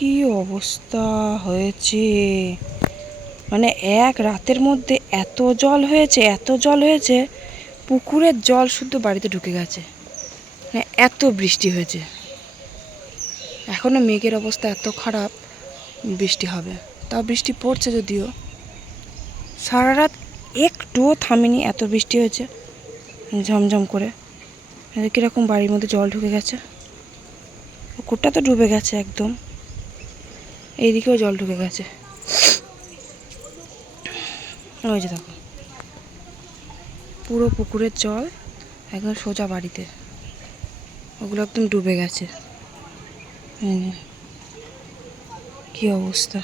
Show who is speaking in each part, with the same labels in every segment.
Speaker 1: কি অবস্থা হয়েছে? মানে এক রাতের মধ্যে এত জল হয়েছে, এত জল হয়েছে, পুকুরের জল শুদ্ধ বাড়িতে ঢুকে গেছে। মানে এত বৃষ্টি হয়েছে। এখনও মেঘের অবস্থা এত খারাপ, বৃষ্টি হবে। তাও বৃষ্টি পড়ছে যদিও। সারা রাত একটুও থামেনি এত বৃষ্টি হয়েছে, ঝমঝম করে। কীরকম বাড়ির মধ্যে জল ঢুকে গেছে। পুকুরটা তো ডুবে গেছে একদম। এইদিকেও জল ঢুকে গেছে। ওই যে দেখো। পুরো পুকুরের জল, একদম সোজা বাড়িতে। ওগুলো একদম ডুবে গেছে। কি অবস্থা?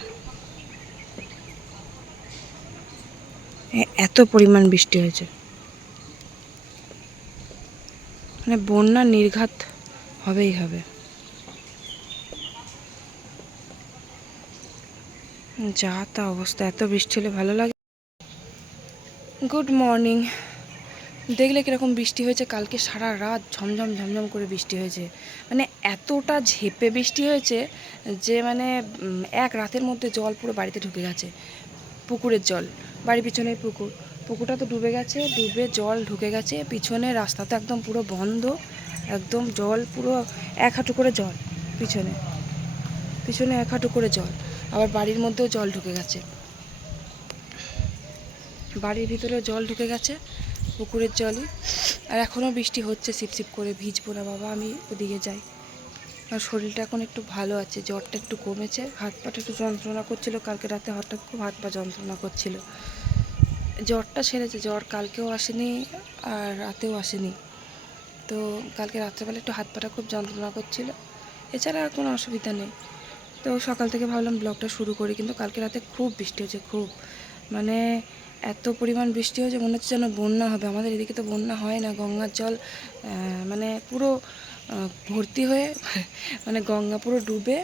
Speaker 1: এত পরিমাণ বৃষ্টি হয়েছে। মানে বন্যা নির্ঘাত হবেই হবে। যা তা অবস্থা, এত বৃষ্টি হলে ভালো লাগে? গুড মর্নিং দেখলে কীরকম বৃষ্টি হয়েছে? কালকে সারা রাত ঝমঝম ঝমঝম করে বৃষ্টি হয়েছে। মানে এতটা ঝেপে বৃষ্টি হয়েছে যে মানে এক রাতের মধ্যে জল পুরো বাড়িতে ঢুকে গেছে। পুকুরের জল, বাড়ির পিছনে পুকুর। পুকুরটা তো ডুবে গেছে, ডুবে জল ঢুকে গেছে। পিছনে রাস্তা তো একদম পুরো বন্ধ, একদম জল পুরো এক হাঁটু করে জল, পিছনে। পিছনে এক হাঁটু করে জল। আবার বাড়ির মধ্যেও জল ঢুকে গেছে। বাড়ির ভিতরেও জল ঢুকে গেছে, পুকুরের জলই। আর এখনও বৃষ্টি হচ্ছে সিপসিপ করে ভিজবো না বাবা, আমি ওদিকে যাই। আর শরীরটা এখন একটু ভালো আছে, জ্বরটা একটু কমেছে, হাত পাটা একটু যন্ত্রণা করছিল, কালকে রাতে হঠাৎ খুব হাত পা যন্ত্রণা করছিল। জ্বরটা সেরেছে, জ্বর কালকেও আসেনি আর রাতেও আসেনি। তো কালকে রাত্রেবেলা একটু হাত পাটা খুব যন্ত্রণা করছিল, এছাড়া আর কোনো অসুবিধা নেই। তো সকাল থেকে ভাবলাম ব্লগটা শুরু করি, কিন্তু কালকে রাতে খুব বৃষ্টি হয়েছে, খুব। মানে এত পরিমাণ বৃষ্টি হয়েছে, মনে হচ্ছে যেন বন্যা হবে। আমাদের এদিকে তো বন্যা হয় না, গঙ্গার জল মানে পুরো ভর্তি হয়ে মানে গঙ্গা পুরো ডুবে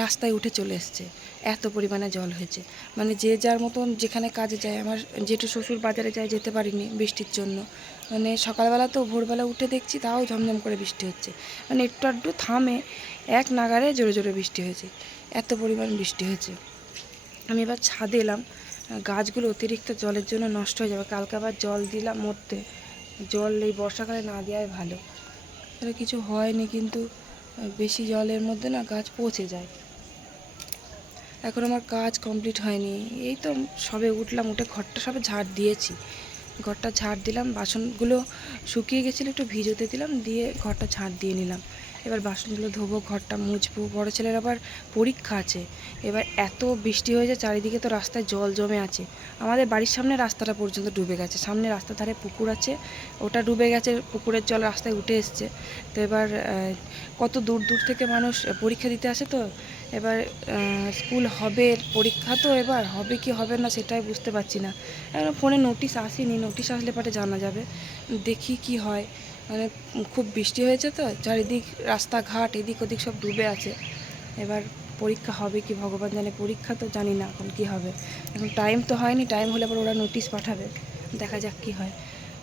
Speaker 1: রাস্তায় উঠে চলে এসছে, এত পরিমাণে জল হয়েছে। মানে যে যার মতন যেখানে কাজে যায়, আমার জেঠু শ্বশুর বাজারে যায়, যেতে পারিনি বৃষ্টির জন্য। মানে সকালবেলা তো ভোরবেলা উঠে দেখছি, তাও ঝমঝম করে বৃষ্টি হচ্ছে। মানে একটু আধটু থামে, এক নাগারে জোরে জোরে বৃষ্টি হয়েছে। এত পরিমাণ বৃষ্টি হয়েছে। আমি এবার ছাদে এলাম। গাছগুলো অতিরিক্ত জলের জন্য নষ্ট হয়ে যাবে। কালকে আবার জল দিলাম মরতে। জল এই বর্ষাকালে না দেওয়াই ভালো। তাহলে কিছু হয়নি কিন্তু বেশি জলের মধ্যে না গাছ পচে যায়। এখন আমার কাজ কমপ্লিট হয়নি। এই তো সবে উঠলাম, উঠে ঘরটা সবে ঝাড় দিয়েছি। ঘরটা ঝাড় দিলাম, বাসনগুলো শুকিয়ে গেছিল, একটু ভিজোতে দিলাম, দিয়ে ঘরটা ঝাড় দিয়ে নিলাম। এবার বাসনগুলো ধোবো, ঘরটা মুছবো। বড়ো ছেলের আবার পরীক্ষা আছে। এবার এত বৃষ্টি হয়েছে, চারিদিকে তো রাস্তায় জল জমে আছে। আমাদের বাড়ির সামনে রাস্তাটা পর্যন্ত ডুবে গেছে। সামনে রাস্তার ধারে পুকুর আছে, ওটা ডুবে গেছে, পুকুরের জল রাস্তায় উঠে এসছে। তো এবার কত দূর দূর থেকে মানুষ পরীক্ষা দিতে আসে তো, এবার স্কুল হবে পরীক্ষা তো এবার, হবে কি হবে না সেটাই বুঝতে পারছি না। এখন ফোনে নোটিশ আসেনি, নোটিশ আসলে পরে জানা যাবে। দেখি কি হয়। মানে খুব বৃষ্টি হয়েছে তো, চারিদিক রাস্তাঘাট, এদিক ওদিক সব ডুবে আছে। এবার পরীক্ষা হবে কি ভগবান জানে, পরীক্ষা তো জানি না এখন কি হবে। এখন টাইম তো হয়নি টাইম হলে পর ওরা নোটিশ পাঠাবে, দেখা যাক কি হয়।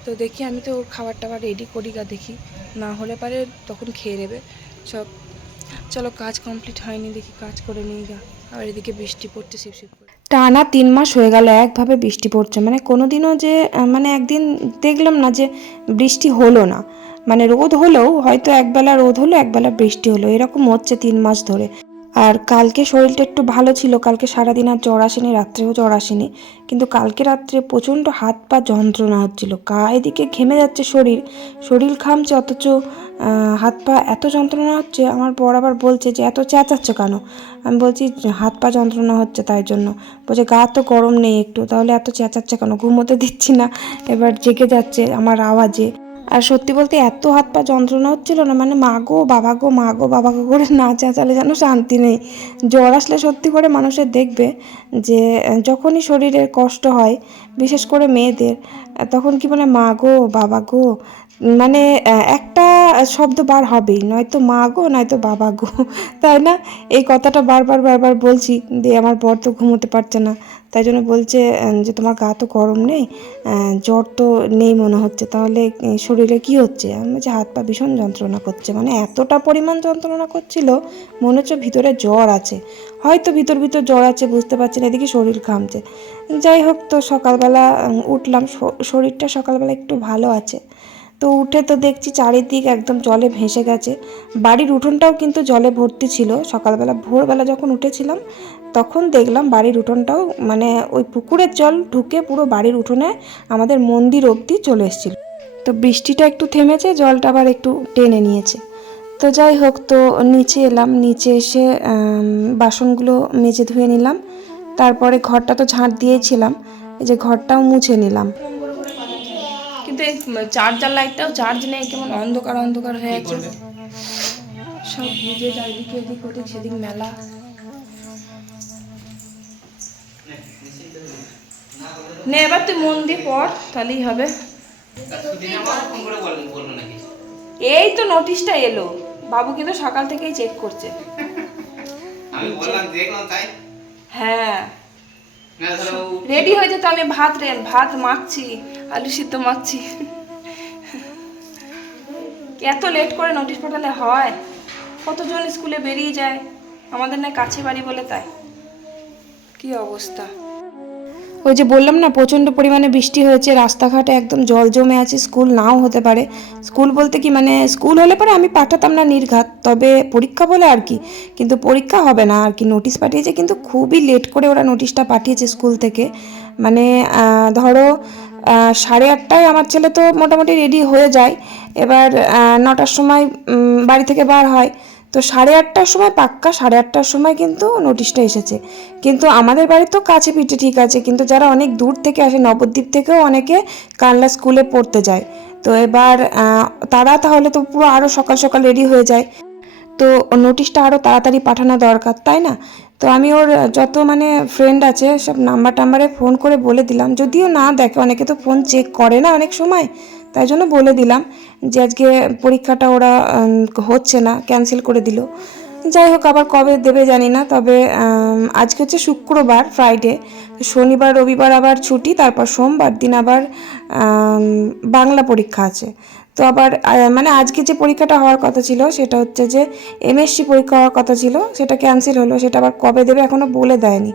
Speaker 1: তো দেখি, আমি তো ওর খাবার টাবার রেডি করি গা দেখি। না হলে পারে তখন খেয়ে নেবে। সব, চলো কাজ কমপ্লিট হয়নি, দেখি কাজ করে নিই গা। আবার এদিকে বৃষ্টি পড়ছে করে টানা তিন মাস হয়ে গেল, একভাবে বৃষ্টি পড়ছে। মানে কোনোদিনও যে মানে একদিন দেখলাম না যে বৃষ্টি হলো না। মানে রোদ হলেও হয়তো একবেলা রোদ হলো, একবেলা বৃষ্টি হলো। এরকম হচ্ছে তিন মাস ধরে। আর কালকে শরীরটা একটু ভালো ছিল, কালকে সারাদিন আর জ্বর আসেনি, রাত্রেও জ্বর আসেনি। কিন্তু কালকে রাত্রে প্রচণ্ড হাত পা যন্ত্রণা হচ্ছিল কা এদিকে ঘেমে যাচ্ছে শরীর শরীর ঘামছে অথচ হাত পা এত যন্ত্রণা হচ্ছে, আমার বর আবার বলছে যে, এত চেঁচাচ্ছ কেন? আমি বলছি, হাত পা যন্ত্রণা হচ্ছে তাই জন্য। বলছে, গা তো গরম নেই একটু, তাহলে এত চেঁচাচ্ছে কেন? ঘুমোতে দিচ্ছি না। এবার জেগে যাচ্ছে আমার আওয়াজে। আর সত্যি বলতে এত হাত পা যন্ত্রণা হচ্ছিল না মানে মা গো, বাবা গো, মা গো, বাবা গো করে না চেঁচালে যেন শান্তি নেই। জ্বর আসলে সত্যি করে মানুষের দেখবে যে, যখনই শরীরের কষ্ট হয়, বিশেষ করে মেয়েদের, তখন কি বলে মা গো, বাবা গো
Speaker 2: মানে একটা শব্দ বার হবেই, নয়তো মা গো, নয়তো বাবা গো। তাই না? এই কথাটা বারবার বারবার বলছি দিয়ে আমার বর তো ঘুমোতে পারছে না। তাই জন্য বলছে যে তোমার গা তো গরম নেই জ্বর তো নেই মনে হচ্ছে। তাহলে শরীরে কি হচ্ছে? আমি বলছি, হাত পা ভীষণ যন্ত্রণা করছে। মানে এতটা পরিমাণ যন্ত্রণা করছিল, মনে হচ্ছে ভিতরে জ্বর আছে। হয়তো ভিতর ভিতর জ্বর আছে, বুঝতে পারছি না, এদিকে শরীর ঘামছে। যাই হোক, তো সকালবেলা উঠলাম। শরীরটা সকালবেলা একটু ভালো আছে। তো উঠে তো দেখছি চারিদিক একদম জলে ভেসে গেছে। বাড়ির উঠোনটাও কিন্তু জলে ভর্তি ছিল। সকালবেলা, ভোরবেলা যখন উঠেছিলাম, তখন দেখলাম বাড়ির উঠোনটাও মানে ওই পুকুরের জল ঢুকে পুরো বাড়ির উঠোনে আমাদের মন্দির অবধি চলে এসেছিল। তো বৃষ্টিটা একটু থেমেছে, জলটা আবার একটু টেনে নিয়েছে। তো যাই হোক, তো নিচে এলাম, নিচে এসে বাসনগুলো মেজে ধুয়ে নিলাম। তারপরে ঘরটা তো ঝাঁট দিয়েছিলাম, এই যে ঘরটাও মুছে নিলাম।
Speaker 1: কিন্তু এই চার্জার লাইটটাও চার্জ নেই কেমন অন্ধকার অন্ধকার হয়ে আছে। সব ভিজে চারিদিকে এদিক ওদিক সেদিক মেলা। নে এবার তুই মন দিয়ে পড় তাহলেই হবে। এই তো নোটিশটা এলো। বাবু কিন্তু সকাল থেকেই চেক করছে।
Speaker 3: আমি বললাম দেখলাম তাই?
Speaker 1: হ্যাঁ। রেডি হয়েছে তো, আমি ভাত রেল ভাত মাখছি, আলু সিদ্ধ মাখছি। এত লেট করে নোটিশ পাঠালে হয়। কতজন স্কুলে বেরিয়ে যায়? আমাদের না কাছে বাড়ি বলে তাই। কি অবস্থা?
Speaker 2: ওই যে বললাম না, প্রচণ্ড পরিমাণে বৃষ্টি হয়েছে, রাস্তাঘাটে একদম জল জমে আছে, স্কুল নাও হতে পারে। স্কুল বলতে কি মানে স্কুল হলে পরে আমি পাঠাতাম না নির্ঘাত, তবে পরীক্ষা বলে আর কি, কিন্তু পরীক্ষা হবে না আর কি, নোটিশ পাঠিয়েছে, কিন্তু খুবই লেট করে ওরা নোটিশটা পাঠিয়েছে স্কুল থেকে। মানে ধরো সাড়ে আটটায় আমার ছেলে তো মোটামুটি রেডি হয়ে যায়, এবার নটার সময় বাড়ি থেকে বার হয়। তো সাড়ে আটটার সময় পাক্কা, সাড়ে আটটার সময় কিন্তু নোটিশটা এসেছে। কিন্তু আমাদের বাড়ি তো কাছে পিঠে ঠিক আছে, কিন্তু যারা অনেক দূর থেকে আসে, নবদ্বীপ থেকেও অনেকে কানলা স্কুলে পড়তে যায়। তো এবার তারা তাহলে তো পুরো আরও সকাল সকাল রেডি হয়ে যায়। তো নোটিশটা আরও তাড়াতাড়ি পাঠানো দরকার, তাই না? তো আমি ওর যত মানে ফ্রেন্ড আছে, সব নাম্বার টাম্বারে ফোন করে বলে দিলাম। যদিও না দেখে, অনেকে তো ফোন চেক করে না অনেক সময়। তাই জন্য বলে দিলাম যে আজকে পরীক্ষাটা ওরা হচ্ছে না ক্যান্সেল করে দিল। যাই হোক, আবার কবে দেবে জানি না, তবে আজকে হচ্ছে শুক্রবার ফ্রাইডে শনিবার, রবিবার আবার ছুটি, তারপর সোমবার দিন আবার বাংলা পরীক্ষা আছে। তো আবার মানে আজকে যে পরীক্ষাটা হওয়ার কথা ছিল, সেটা হচ্ছে যে এমএসসি পরীক্ষা হওয়ার কথা ছিল, সেটা ক্যান্সেল হলো, সেটা আবার কবে দেবে এখনও বলে দেয়নি।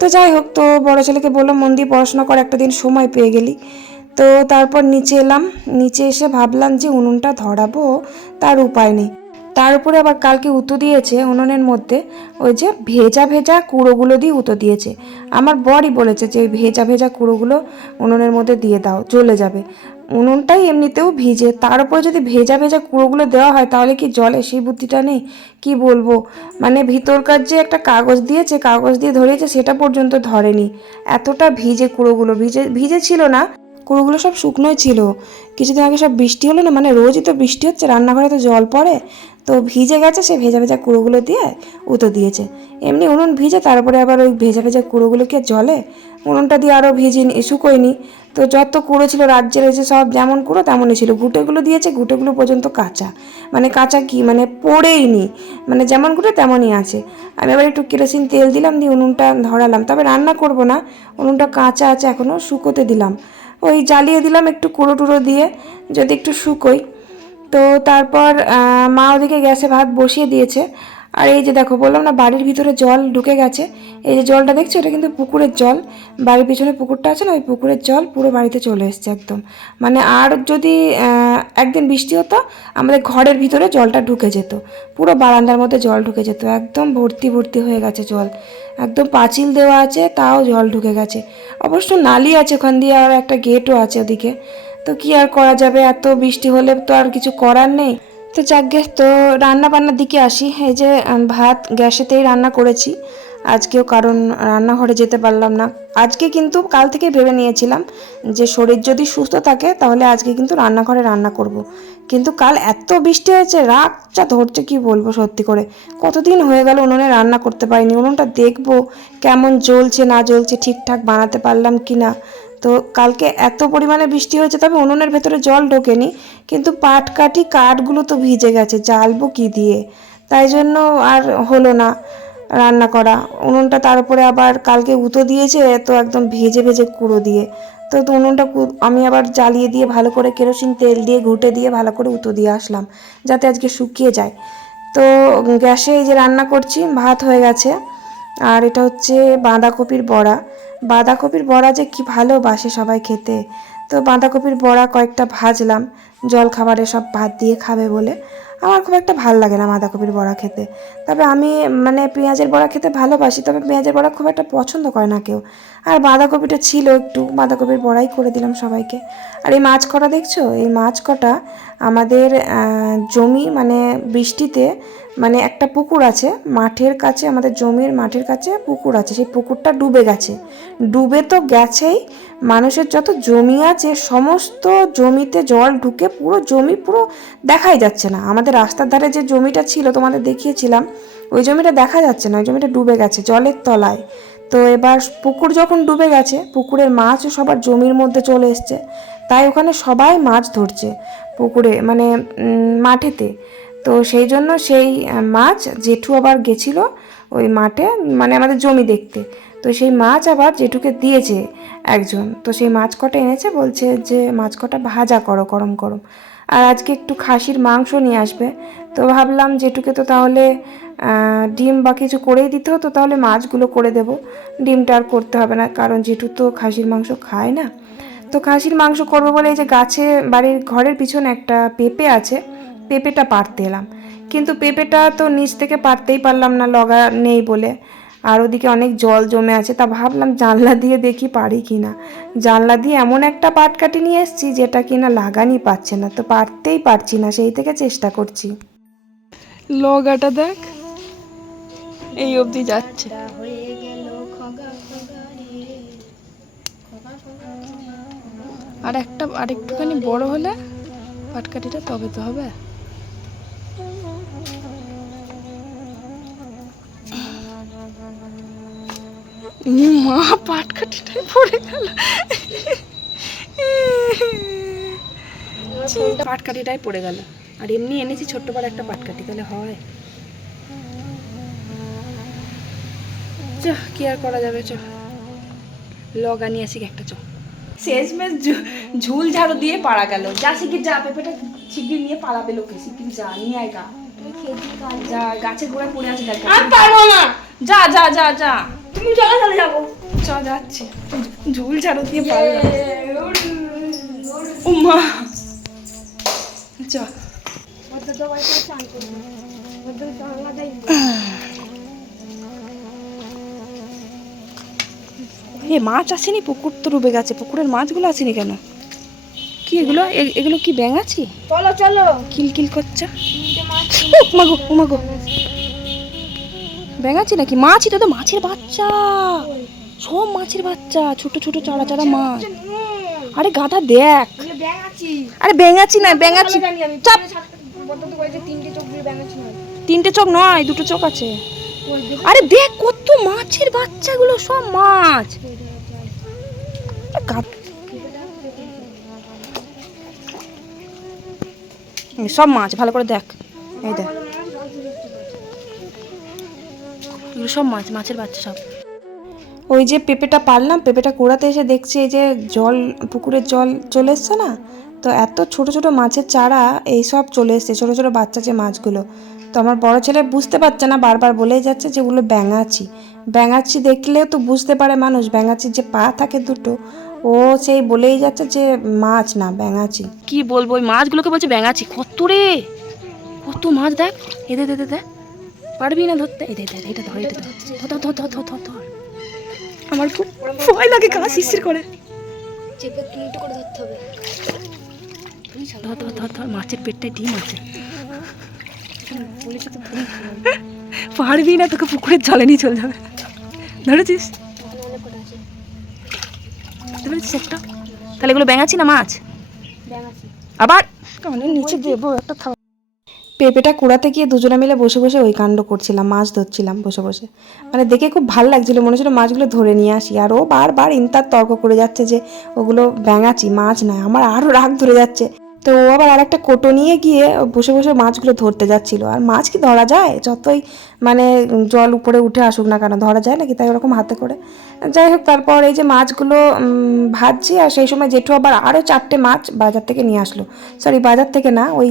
Speaker 2: তো যাই হোক, তো বড় ছেলেকে বলল মন দিয়ে পড়াশোনা করে, একটা দিন সময় পেয়ে গেলি। তো তারপর নিচে এলাম। নিচে এসে ভাবলাম যে উনুনটা ধরাবো, তার উপায় নেই। তার উপরে আবার কালকে উতো দিয়েছে উনুনের মধ্যে, ওই যে ভেজা ভেজা কুড়োগুলো দিয়ে উতো দিয়েছে। আমার বরই বলেছে যে ভেজা ভেজা কুড়োগুলো উনুনের মধ্যে দিয়ে দাও, জ্বলে যাবে। উনুনটাই এমনিতেও ভিজে। তার উপরে যদি ভেজা ভেজা কুড়োগুলো দেওয়া হয়, তাহলে কি জলে? সেই বুদ্ধিটা নেই। কি বলব? মানে ভিতরকার যে একটা কাগজ দিয়েছে, কাগজ দিয়ে ধরিয়েছে, সেটা পর্যন্ত ধরেনি। এতটা ভিজে কুড়োগুলো। ভিজে ভিজে ছিল না। কুড়োগুলো সব শুকনোই ছিল। কিছুদিন আগে সব বৃষ্টি হলো না মানে রোজই তো বৃষ্টি হচ্ছে, রান্নাঘরে তো জল পড়ে। তো ভিজে গেছে, সে ভেজা ভেজা কুড়োগুলো দিয়ে উতো দিয়েছে। এমনি উনুন ভিজে, তারপরে আবার ওই ভেজা ভেজা কুড়োগুলো কি জলে উনুনটা দিয়ে আরও ভিজিনি, শুকোয়নি। তো যত কুড়ো ছিল, রাজ্যের যে সব যেমন কুড়ো, তেমনই ছিল। ঘুটেগুলো দিয়েছে ঘুটেগুলো পর্যন্ত কাঁচা। মানে কাঁচা কি? মানে পড়েইনি। মানে যেমন ঘুটে তেমনই আছে। আমি আবার একটু কেরোসিন তেল দিলাম, দিয়ে উনুনটা ধরালাম। তবে রান্না করব না, উনুনটা কাঁচা আছে এখনও শুকোতে দিলাম। ওই জ্বালিয়ে দিলাম একটু কুড়ো টুড়ো দিয়ে, যদি একটু শুকোই তো তারপর মা ওদিকে গ্যাসে ভাত বসিয়ে দিয়েছে। আর এই যে দেখো, বললাম না, বাড়ির ভিতরে জল ঢুকে গেছে। এই যে জলটা দেখছ, এটা কিন্তু পুকুরের জল। বাড়ির পিছনে পুকুরটা আছে না, ওই পুকুরের জল পুরো বাড়িতে চলে এসছে একদম। মানে আর যদি একদিন বৃষ্টি হতো, আমাদের ঘরের ভিতরে জলটা ঢুকে যেত। পুরো বারান্দার মধ্যে জল ঢুকে যেত, একদম ভর্তি ভর্তি হয়ে গেছে জল। একদম পাঁচিল দেওয়া আছে, তাও জল ঢুকে গেছে। অবশ্য নালি আছে ওখান দিয়ে, আর একটা গেটও আছে ওদিকে। তো কি আর করা যাবে? এত বৃষ্টি হলে তো আর কিছু করার নেই। তো যাকগে তো রান্না বান্নার দিকে আসি। এই যে ভাত গ্যাসেতেই রান্না করেছি। আজকেও কারণ রান্নাঘরে যেতে পারলাম না। আজকে কিন্তু কাল থেকে ভেবে নিয়েছিলাম যে শরীর যদি সুস্থ থাকে তাহলে আজকে কিন্তু রান্নাঘরে রান্না করব। কিন্তু কাল এত বৃষ্টি হয়েছে রাগটা ধরছে কি বলব সত্যি করে। কতদিন হয়ে গেল উনুনে রান্না করতে পারিনি, উনুনটা দেখব কেমন জ্বলছে না জ্বলছে, ঠিকঠাক বানাতে পারলাম কি না তো কালকে এত পরিমাণে বৃষ্টি হয়েছে, তবে উনুনের ভেতরে জল ঢোকেনি, কিন্তু পাটকাঠি কাঠগুলো তো ভিজে গেছে, জ্বালবো কি দিয়ে? তাই জন্য আর হলো না। রান্না করা। উনুনটা তার উপরে আবার কালকে উতো দিয়েছে, তো একদম ভেজে ভেজে কুড়ো দিয়ে। তো উনুনটা আমি আবার জ্বালিয়ে দিয়ে ভালো করে কেরোসিন তেল দিয়ে, ঘুটে দিয়ে ভালো করে উতো দিয়ে আসলাম, যাতে আজকে শুকিয়ে যায়। তো গ্যাসে এই যে রান্না করছি, ভাত হয়ে গেছে। আর এটা হচ্ছে বাঁধাকপির বড়া। বাঁধাকপির বড়া যে কি ভালোবাসে সবাই খেতে। তো বাঁধাকপির বড়া কয়েকটা ভাজলাম জল খাবারে সব ভাত দিয়ে খাবে বলে। আমার খুব একটা ভালো লাগে না বাঁধাকপির বড়া খেতে। তবে আমি মানে পেঁয়াজের বড়া খেতে ভালোবাসি, তবে পেঁয়াজের বড়া খুব একটা পছন্দ করে না কেউ। আর বাঁধাকপিটা ছিল একটু বাঁধাকপির বড়াই করে দিলাম সবাইকে। আর এই মাছ কটা দেখছ? এই মাছ কটা আমাদের জমি মানে বৃষ্টিতে মানে একটা পুকুর আছে, মাঠের কাছে, আমাদের জমির মাঠের কাছে পুকুর আছে, সেই পুকুরটা ডুবে গেছে। ডুবে তো গেছেই, মানুষের যত জমি আছে, সমস্ত জমিতে জল ঢুকে পুরো জমি পুরো দেখাই যাচ্ছে না। আমাদের রাস্তার ধারে যে জমিটা ছিল, তোমাদের দেখিয়েছিলাম, ওই জমিটা দেখা যাচ্ছে না, ওই জমিটা ডুবে গেছে জলের তলায়। তো এবার পুকুর যখন ডুবে গেছে, পুকুরের মাছও সবার জমির মধ্যে চলে এসছে, তাই ওখানে সবাই মাছ ধরছে পুকুরে মানে মাঠেতে। তো সেই জন্য সেই মাছ জেঠু আবার গেছিল ওই মাঠে মানে আমাদের জমি দেখতে। তো সেই মাছ আবার জেঠুকে দিয়েছে একজন। তো সেই মাছ কটা এনেছে, বলছে যে মাছ কটা ভাজা করো, গরম গরম। আর আজকে একটু খাসির মাংস নিয়ে আসবে। তো ভাবলাম জেঠুকে তো তাহলে ডিম বা কিছু করেই দিতে হতো, তাহলে মাছগুলো করে দেব। ডিমটা আর করতে হবে না, কারণ জেঠু তো খাসির মাংস খায় না। তো খাসির মাংস করব বলে এই যে গাছে, বাড়ির ঘরের পিছনে একটা পেঁপে আছে পেঁপেটা পারতে এলাম। কিন্তু পেঁপেটা তো নিচ থেকে পারতেই পারলাম না, লগা নেই বলে। আর ওদিকে অনেক জল জমে আছে, তা ভাবলাম জানলা দিয়ে দেখি পারি কি না জানলা দিয়ে এমন একটা পাট কাটি নিয়ে এসেছি যেটা কিনা লাগানি পাচ্ছে না, তো পারতেই পারছি না, সেই থেকে চেষ্টা করছি।
Speaker 1: লগাটা দেখ, এই অবধি যাচ্ছে। আর একটা আর একটুখানি বড় হলে পাটকাঠিটা তবে তো হবে। মা পাটকাঠিটাই পড়ে গেল। পাটকাঠিটাই পড়ে গেল। আর এমনি এনেছি ছোট্ট বড় একটা পাটকাঠি তাহলে হয়। চ কি আর করা যাবে চ লগা নিয়ে আসি একটা চ শেষমেশ ঝুল ঝাড়ু দিয়ে পাড়া গেল। যা শিগগির যা পেঁপেটা শিগগির নিয়ে পালাবে লোকে শিগগির যা নিয়ে আয় গা। যা। গাছের গোড়ায় পড়ে আছে দেখ।
Speaker 4: আমি পারব না।
Speaker 1: যা যা যা যা।
Speaker 4: চলে চলে যাব।
Speaker 1: চ যাচ্ছি। ঝুল ঝাড়ু দিয়ে পারলাম উমা চ এ মাছ আসেনি? পুকুর তো ডুবে গেছে। পুকুরের মাছগুলো আসেনি কেন? কি এগুলো? এগুলো কি ব্যাঙ আছি?
Speaker 4: চলো চলো।
Speaker 1: কিলকিল করছে। মাগো মাগো ব্যাঙ আছি নাকি? মাছই তো তো মাছের বাচ্চা। সব মাছের বাচ্চা ছোট ছোট চারা চারা মাছ। আরে গাধা দেখ। আরে ব্যাঙাচি না ব্যাঙাচি চাপ।
Speaker 4: তিনটে চোখ নয়।
Speaker 1: দুটো চোখ আছে। আরে দেখ কত মাছের বাচ্চাগুলো সব মাছ। সব মাছ ভালো করে দেখ। এই দেখ। এগুলো সব মাছ মাছের বাচ্চা সব।
Speaker 2: ওই যে পেঁপেটা পারলাম পেঁপেটা কুড়াতে এসে দেখছি এই যে জল পুকুরের জল চলে এসছে না? তো এত ছোট ছোট মাছের চারা এই সব চলে এসছে ছোট ছোট বাচ্চা যে মাছগুলো। তো আমার বড় ছেলে বুঝতে পারছে না বারবার বলেই যাচ্ছে যে ওগুলো ব্যাঙাচি। ব্যাঙাচি দেখলেও তো বুঝতে পারে মানুষ ব্যাঙাচির যে পা থাকে দুটো ও সেই বলেই যাচ্ছে যে মাছ না ব্যাঙাচি।
Speaker 1: কি বলব ওই মাছগুলোকে বলছে ব্যাঙাচি কত রে! কত মাছ দেখ এদের দে দে দে দে। পারবি না ধরতে? এই দে দে এটা ধর এটা ধর ধর ধর ধর ধর ধর ধর আমার খুব ভয় লাগে গা শিরশির করে।
Speaker 4: চেপে তিনটে করে ধরতে হবে।
Speaker 1: ধর ধর ধর ধর মাছের পেটটায় ডিম আছে। পারবি না তোকে পুকুরের জলে নিয়ে চলে যাবে। ধরেছিস? ধরেছিস একটা? তাহলে এগুলো ব্যাঙাচি না মাছ? আবার? নিচে দেবো একটা
Speaker 2: পেঁপেটা কুড়াতে গিয়ে দুজনে মিলে বসে বসে ওই কাণ্ড করছিলাম, মাছ ধরছিলাম বসে বসে। মানে দেখে খুব ভালো লাগছিল, মনে হচ্ছিল মাছগুলো ধরে নিয়ে আসি। আর ও বারবার ইন্তার তর্ক করে যাচ্ছে যে ওগুলো ব্যাঙাচি, মাছ নয়, আমার আরও রাগ ধরে যাচ্ছে। তো ও আবার আর একটা কোটো নিয়ে গিয়ে বসে বসে মাছগুলো ধরতে যাচ্ছিল। আর মাছ কি ধরা যায়? যতই মানে জল উপরে উঠে আসুক না কেন, ধরা যায় নাকি তাই ওরকম হাতে করে? যাই হোক, তারপর এই যে মাছগুলো ভাজছি আর সেই সময় জেঠু আবার আরও চারটে মাছ বাজার থেকে নিয়ে আসলো। সরি বাজার থেকে না, ওই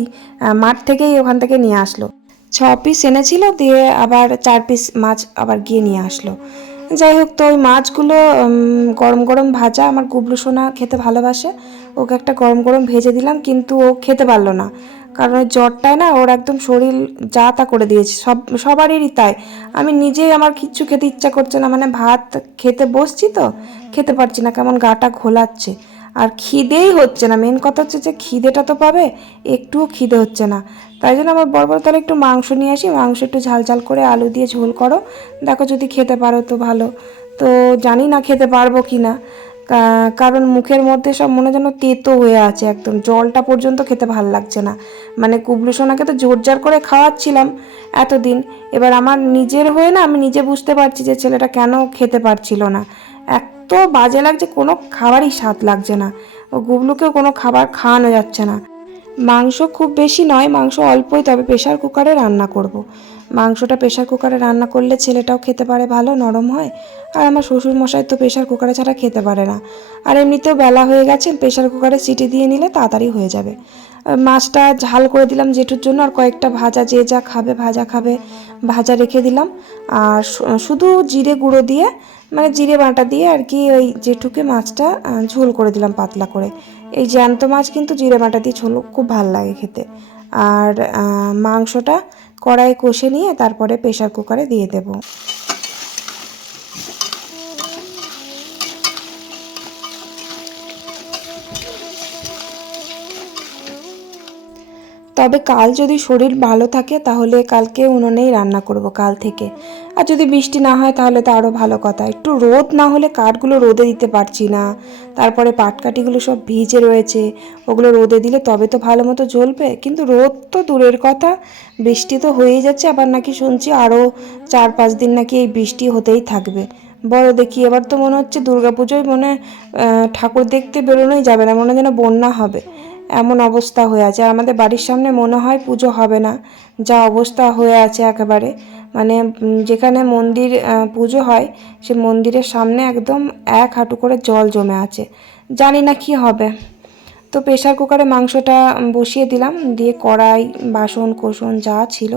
Speaker 2: মাঠ থেকেই ওখান থেকে নিয়ে আসলো। ছ পিস এনেছিল, দিয়ে আবার চার পিস মাছ আবার গিয়ে নিয়ে আসলো। যাই হোক, তো ওই মাছগুলো গরম গরম ভাজা, আমার গুবলু সোনা খেতে ভালোবাসে। ওকে একটা গরম গরম ভেজে দিলাম, কিন্তু ও খেতে পারল না। কারণ ওই জ্বরটায় না ওর একদম শরীর যা তা করে দিয়েছে, সব, সবারই তাই। আমি নিজেই আমার কিচ্ছু খেতে ইচ্ছা করছে না মানে ভাত খেতে বসছি তো, খেতে পারছি না, কেমন গাটা ঘোলাচ্ছে। আর খিদেই হচ্ছে না মেন কথা হচ্ছে যে খিদেটা তো পাবে, একটুও খিদে হচ্ছে না। তাই জন্য আমার বড় বড় তাহলে একটু মাংস নিয়ে আসি, মাংস একটু ঝাল ঝাল করে আলু দিয়ে ঝোল করো। দেখো যদি খেতে পারো তো ভালো। তো জানি না খেতে পারব কি না কারণ মুখের মধ্যে সব মনে যেন তেতো হয়ে আছে একদম। জলটা পর্যন্ত খেতে ভালো লাগছে না। মানে কুবলু সোনাকে তো জোর জার করে খাওয়াচ্ছিলাম এতদিন। এবার আমার নিজের হয়ে না আমি নিজে বুঝতে পারছি যে ছেলেটা কেন খেতে পারছিল না। এত বাজে লাগছে, কোনো খাবারই স্বাদ লাগছে না। ও গুবলুকেও কোনো খাবার খাওয়ানো যাচ্ছে না। মাংস খুব বেশি নয়, মাংস অল্পই, তবে প্রেশার কুকারে রান্না করব। মাংসটা প্রেশার কুকারে রান্না করলে ছেলেটাও খেতে পারে ভালো, নরম হয়। আর আমার শ্বশুর মশাই তো প্রেশার কুকারে ছাড়া খেতে পারে না। আর এমনিতেও বেলা হয়ে গেছে প্রেশার কুকারে সিটি দিয়ে নিলে তাড়াতাড়ি হয়ে যাবে। মাছটা ঝাল করে দিলাম জেঠুর জন্য, আর কয়েকটা ভাজা যে যা খাবে, ভাজা খাবে, ভাজা রেখে দিলাম। আর শুধু জিরে গুঁড়ো দিয়ে মানে জিরে বাটা দিয়ে আর কি ওই জেঠুকে মাছটা ঝোল করে দিলাম পাতলা করে। এই জ্যান্ত মাছ কিন্তু জিরে বাটা দিয়ে ঝোল খুব ভালো লাগে খেতে। আর মাংসটা কড়াই কষে নিয়ে তারপরে প্রেশার কুকারে দিয়ে দেব। তবে কাল যদি শরীর ভালো থাকে তাহলে কালকে উনুনেই রান্না করব কাল থেকে। আর যদি বৃষ্টি না হয় তাহলে তো আরও ভালো কথা। একটু রোদ না হলে কাঠগুলো রোদে দিতে পারছি না। তারপরে পাটকাঠিগুলো সব ভিজে রয়েছে। ওগুলো রোদে দিলে তবে তো ভালো মতো জ্বলবে। কিন্তু রোদ তো দূরের কথা। বৃষ্টি তো হয়েই যাচ্ছে, আবার নাকি শুনছি আরও চার পাঁচ দিন নাকি এই বৃষ্টি হতেই থাকবে। বড় দেখি, এবার তো মনে হচ্ছে দুর্গাপুজোয় মনে ঠাকুর দেখতে বেরোনোই যাবে না, মনে যেন বন্যা হবে। এমন অবস্থা হয়ে আছে। আর আমাদের বাড়ির সামনে মনে হয় পুজো হবে না। যা অবস্থা হয়ে আছে একেবারে। মানে যেখানে মন্দির পুজো হয়, সে মন্দিরের সামনে একদম এক হাঁটু করে জল জমে আছে। জানি না কি হবে। তো প্রেশার কুকারে মাংসটা বসিয়ে দিলাম। দিয়ে কড়াই, বাসন কোসন যা ছিল,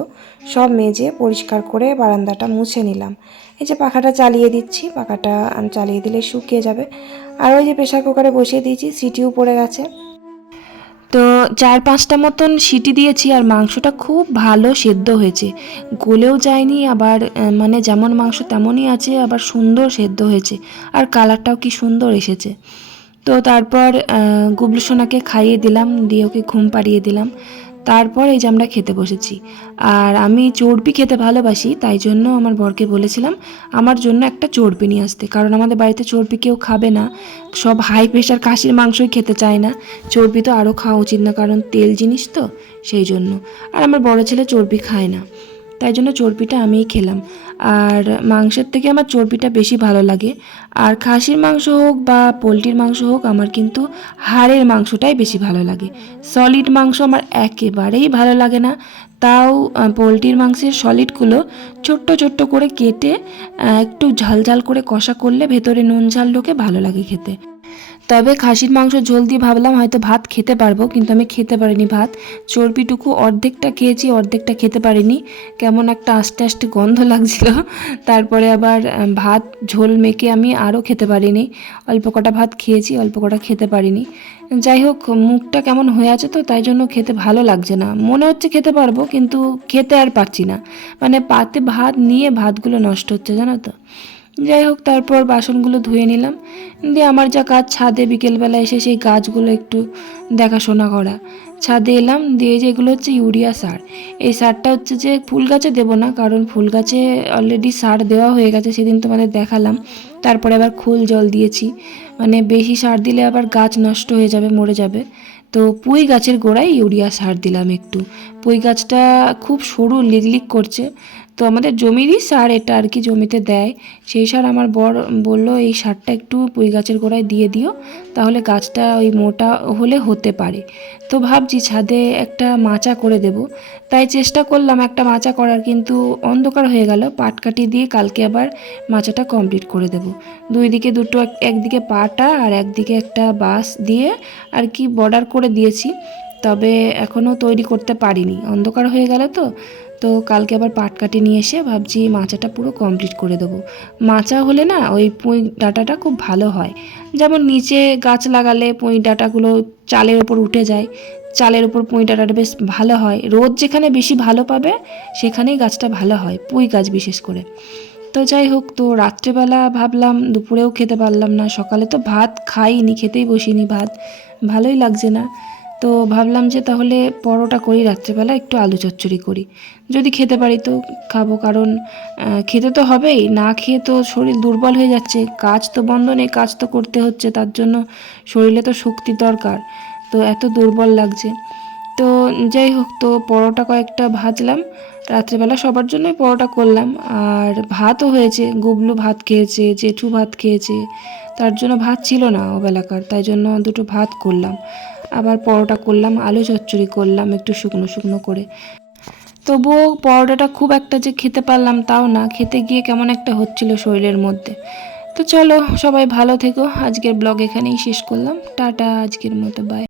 Speaker 2: সব মেজে পরিষ্কার করে বারান্দাটা মুছে নিলাম। এই যে পাখাটা চালিয়ে দিচ্ছি, পাখাটা চালিয়ে দিলে শুকিয়ে যাবে। আর ওই যে প্রেশার কুকারে বসিয়ে দিয়েছি, সিটিও পড়ে গেছে। তো চার পাঁচটা মতন সিটি দিয়েছি আর মাংসটা খুব ভালো সেদ্ধ হয়েছে। গলেও যায়নি, আবার মানে যেমন মাংস তেমনই আছে, আবার সুন্দর সেদ্ধ হয়েছে। আর কালারটাও কি সুন্দর এসেছে। তো তারপর গুবলু সোনাকে খাইয়ে দিলাম, দিয়ে ওকে ঘুম পাড়িয়ে দিলাম। তারপর এই যে আমরা খেতে বসেছি। আর আমি চর্বি খেতে ভালোবাসি, তাই জন্য আমার বরকে বলেছিলাম, আমার জন্য একটা চর্বি নিয়ে আসতে। কারণ আমাদের বাড়িতে চর্বি কেউ খাবে না। সব হাই প্রেশার কাশির মাংসই খেতে চায় না। চর্বি তো আরও খাওয়া উচিত না, কারণ তেল জিনিস তো, সেই জন্য। আর আমার বড় ছেলে চর্বি খায় না। তাই জন্য চর্বিটা আমিই খেলাম। আর মাংসের থেকে আমার চর্বিটা বেশি ভালো লাগে। আর খাসির মাংস হোক বা পোলট্রির মাংস হোক, আমার কিন্তু হাড়ের মাংসটাই বেশি ভালো লাগে। সলিড মাংস আমার একেবারেই ভালো লাগে না। তাও পোলট্রির মাংসের সলিডগুলো ছোট্ট ছোট্ট করে কেটে একটু ঝাল ঝাল করে কষা করলে ভেতরে নুন ঝাল ঢোকে, ভালো লাগে খেতে। তবে খাসির মাংস ঝোল দিয়ে ভাবলাম হয়তো ভাত খেতে পারব, কিন্তু আমি খেতে পারিনি ভাত। চর্বিটুকু অর্ধেকটা খেয়েছি, অর্ধেকটা খেতে পারিনি। কেমন একটা আস্তে আস্তে গন্ধ লাগছিল। তারপরে আবার ভাত, ঝোল মেখে আমি আরও খেতে পারিনি। অল্প কটা ভাত খেয়েছি, অল্প কটা খেতে পারিনি। যাই হোক, মুখটা কেমন হয়ে আছে তো, তাই জন্য খেতে ভালো লাগছে না। মনে হচ্ছে খেতে পারব, কিন্তু খেতে আর পারছি না। মানে পাতে ভাত নিয়ে ভাতগুলো নষ্ট হচ্ছে, জানো তো। যাই হোক, তারপর বাসনগুলো ধুয়ে নিলাম। দিয়ে আমার যা কাজ, ছাদে বিকেলবেলা এসে সেই গাছগুলো একটু দেখাশোনা করা। ছাদে এলাম, দিয়ে যে এগুলো হচ্ছে ইউরিয়া সার। এই সারটা হচ্ছে যে ফুল গাছে দেবো না, কারণ ফুল গাছে অলরেডি সার দেওয়া হয়ে গেছে, সেদিন তোমাদের দেখালাম। তারপরে আবার খোল জল দিয়েছি। মানে বেশি সার দিলে আবার গাছ নষ্ট হয়ে যাবে, মরে যাবে। তো পুঁই গাছের গোড়ায় ইউরিয়া সার দিলাম একটু। পুঁই গাছটা খুব সরু লিগলিক করছে তো আমাদের জমিরই সার এটা আর কি জমিতে দেয়। সেই সার আমার বর বলল, এই সারটা একটু পুঁই গাছের গোড়ায় দিয়ে দিও, তাহলে গাছটা ওই মোটা হলে হতে পারে। তো ভাবছি ছাদে একটা মাচা করে দেব। তাই চেষ্টা করলাম একটা মাচা করার, কিন্তু অন্ধকার হয়ে গেল। পাটকাঠি দিয়ে কালকে আবার মাচাটা কমপ্লিট করে দেব। দুই দিকে দুটো এক- একদিকে পাটা আর একদিকে একটা বাঁশ দিয়ে আর কি বর্ডার করে দিয়েছি। তবে এখনও তৈরি করতে পারিনি। অন্ধকার হয়ে গেল তো। তো কালকে আবার পাটকাঠি নিয়ে এসে ভাবছি মাচাটা পুরো কমপ্লিট করে দেবো। মাচা হলে না ওই পুঁই ডাঁটাটা খুব ভালো হয়। যেমন নিচে গাছ লাগালে পুঁই ডাঁটাগুলো চালের ওপর উঠে যায়। চালের উপর পুঁই ডাঁটাটা বেশ ভালো হয়। রোদ যেখানে বেশি ভালো পাবে, সেখানেই গাছটা ভালো হয়, পুঁই গাছ বিশেষ করে। তো যাই হোক, তো রাত্রেবেলা ভাবলাম, দুপুরেও খেতে পারলাম না। সকালে তো ভাত খাইনি, খেতেই বসিনি ভাত। ভালোই লাগছে না। তো ভাবলাম যে তাহলে পরোটা করি রাত্রেবেলা, একটু আলু চচ্চড়ি করি। যদি খেতে পারি তো খাব, কারণ খেতে তো হবেই। না খেয়ে তো শরীর দুর্বল হয়ে যাচ্ছে। কাজ তো বন্ধ নেই, কাজ তো করতে হচ্ছে, তার জন্য শরীরে তো শক্তি দরকার। তো এত দুর্বল লাগছে। তো যাই হোক, তো পরোটা কয়েকটা ভাজলাম। রাত্রেবেলা সবার জন্যই পরোটা করলাম। আর ভাতও হয়েছে, গুবলু ভাত খেয়েছে, জেঠু ভাত খেয়েছে। তার জন্য ভাত ছিল না ওবেলাকার তাই জন্য দুটো ভাত করলাম। আবার পরোটা করলাম, আলু চচ্চড়ি করলাম একটু শুকনো শুকনো করে। তবুও পরোটাটা খুব একটা যে খেতে পারলাম তাও না, খেতে গিয়ে কেমন একটা হচ্ছিল শরীরের মধ্যে। তো চলো সবাই ভালো থেকো, আজকের ব্লগ এখানেই শেষ করলাম। টাটা, আজকের মতো বাই